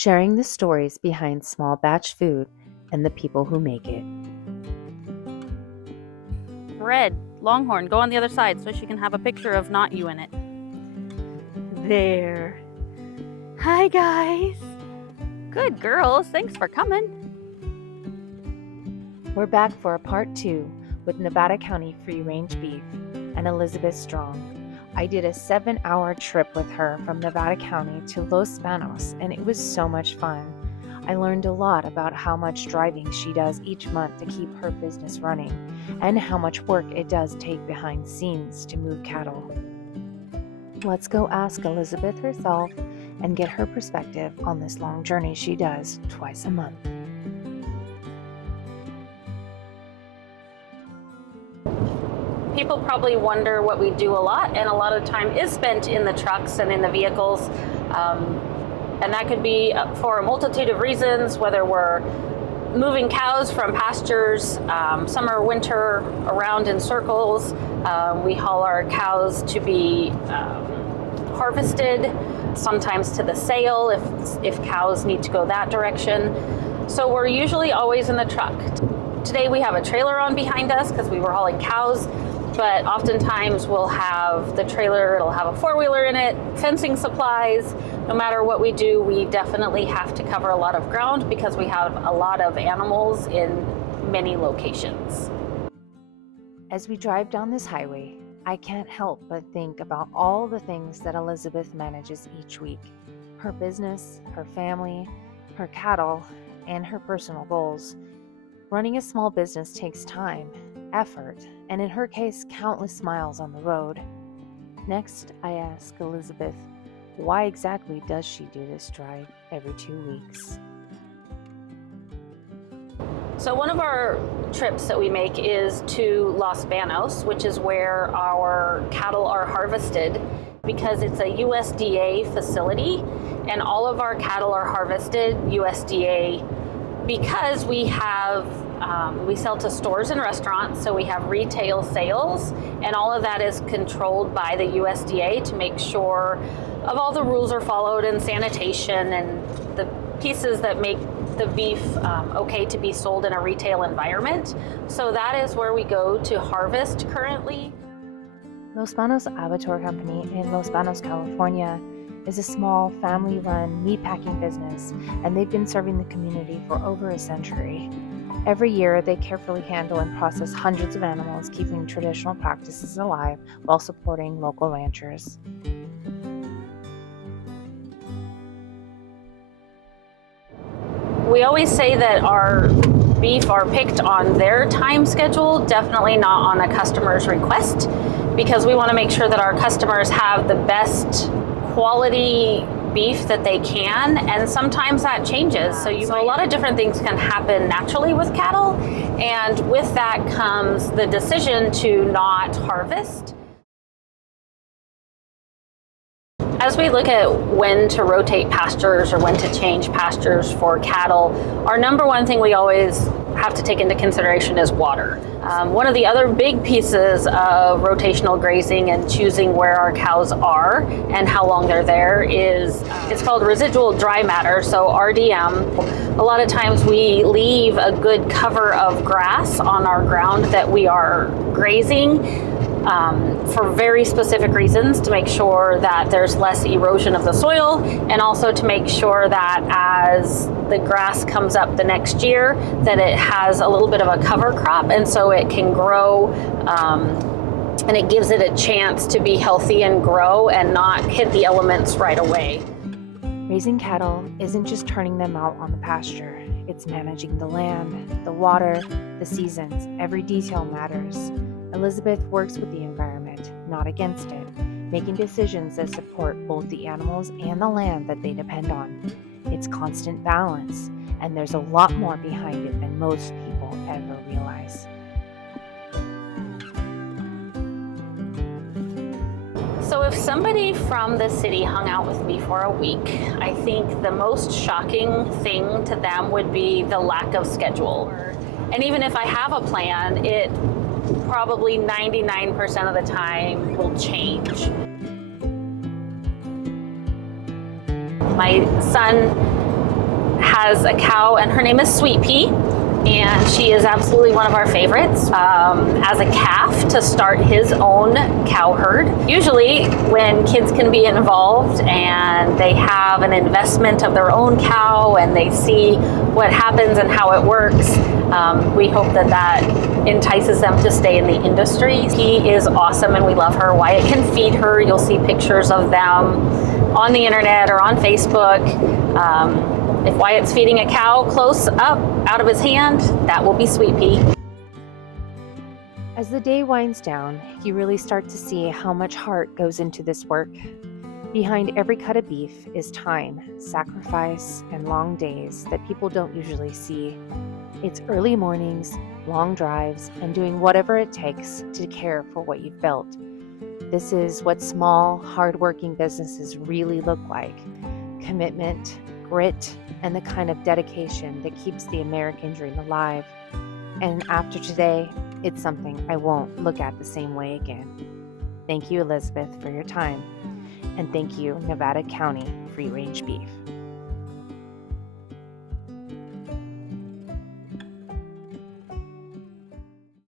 sharing the stories behind small batch food and the people who make it. Red, Longhorn, go on the other side so she can have a picture of not you in it. There. Hi, guys. Good girls, thanks for coming. We're back for a part 2 with Nevada County Free Range Beef and Elizabeth Strong. I did a 7-hour trip with her from Nevada County to Los Banos, and it was so much fun. I learned a lot about how much driving she does each month to keep her business running, and how much work it does take behind scenes to move cattle. Let's go ask Elizabeth herself and get her perspective on this long journey she does twice a month. People probably wonder what we do a lot, and a lot of time is spent in the trucks and in the vehicles. And that could be for a multitude of reasons, whether we're moving cows from pastures, summer, winter, around in circles. We haul our cows to be harvested, sometimes to the sale if cows need to go that direction. So we're usually always in the truck. Today we have a trailer on behind us because we were hauling cows, but oftentimes we'll have the trailer, it'll have a four-wheeler in it, fencing supplies. No matter what we do, we definitely have to cover a lot of ground because we have a lot of animals in many locations. As we drive down this highway, I can't help but think about all the things that Elizabeth manages each week. Her business, her family, her cattle, and her personal goals. Running a small business takes time, effort, and in her case, countless miles on the road. Next, I ask Elizabeth, why exactly does she do this drive every 2 weeks? So one of our trips that we make is to Los Banos, which is where our cattle are harvested, because it's a USDA facility, and all of our cattle are harvested USDA because we have we sell to stores and restaurants, so we have retail sales, and all of that is controlled by the USDA to make sure of all the rules are followed and sanitation and the pieces that make the beef okay to be sold in a retail environment. So that is where we go to harvest currently. Los Banos Abattoir Company in Los Banos, California is a small family-run meatpacking business, and they've been serving the community for over a century. Every year, they carefully handle and process hundreds of animals, keeping traditional practices alive while supporting local ranchers. We always say that our beef are picked on their time schedule, definitely not on a customer's request, because we want to make sure that our customers have the best quality beef that they can, and sometimes that changes. So a lot of different things can happen naturally with cattle, and with that comes the decision to not harvest. As we look at when to rotate pastures or when to change pastures for cattle, our number one thing we always have to take into consideration is water. One of the other big pieces of rotational grazing and choosing where our cows are and how long they're there is, it's called residual dry matter, so RDM. A lot of times we leave a good cover of grass on our ground that we are grazing for very specific reasons, to make sure that there's less erosion of the soil, and also to make sure that as the grass comes up the next year, that it has a little bit of a cover crop, and so it can grow and it gives it a chance to be healthy and grow and not hit the elements right away. Raising cattle isn't just turning them out on the pasture. It's managing the land, the water, the seasons. Every detail matters. Elizabeth works with the environment, not against it, making decisions that support both the animals and the land that they depend on. It's constant balance, and there's a lot more behind it than most people ever realize. So if somebody from the city hung out with me for a week, I think the most shocking thing to them would be the lack of schedule. And even if I have a plan, it probably 99% of the time will change. My son has a cow, and her name is Sweet Pea, and she is absolutely one of our favorites. As a calf to start his own cow herd. Usually when kids can be involved and they have an investment of their own cow and they see what happens and how it works, we hope that that entices them to stay in the industry. He is awesome and we love her. Wyatt can feed her. You'll see pictures of them on the internet or on Facebook. If Wyatt's feeding a cow close up out of his hand, that will be Sweet Pea. As the day winds down, you really start to see how much heart goes into this work. Behind every cut of beef is time, sacrifice, and long days that people don't usually see. It's early mornings, long drives, and doing whatever it takes to care for what you've built. This is what small, hard-working businesses really look like. Commitment, grit, and the kind of dedication that keeps the American dream alive. And after today, it's something I won't look at the same way again. Thank you, Elizabeth, for your time. And thank you, Nevada County Free Range Beef.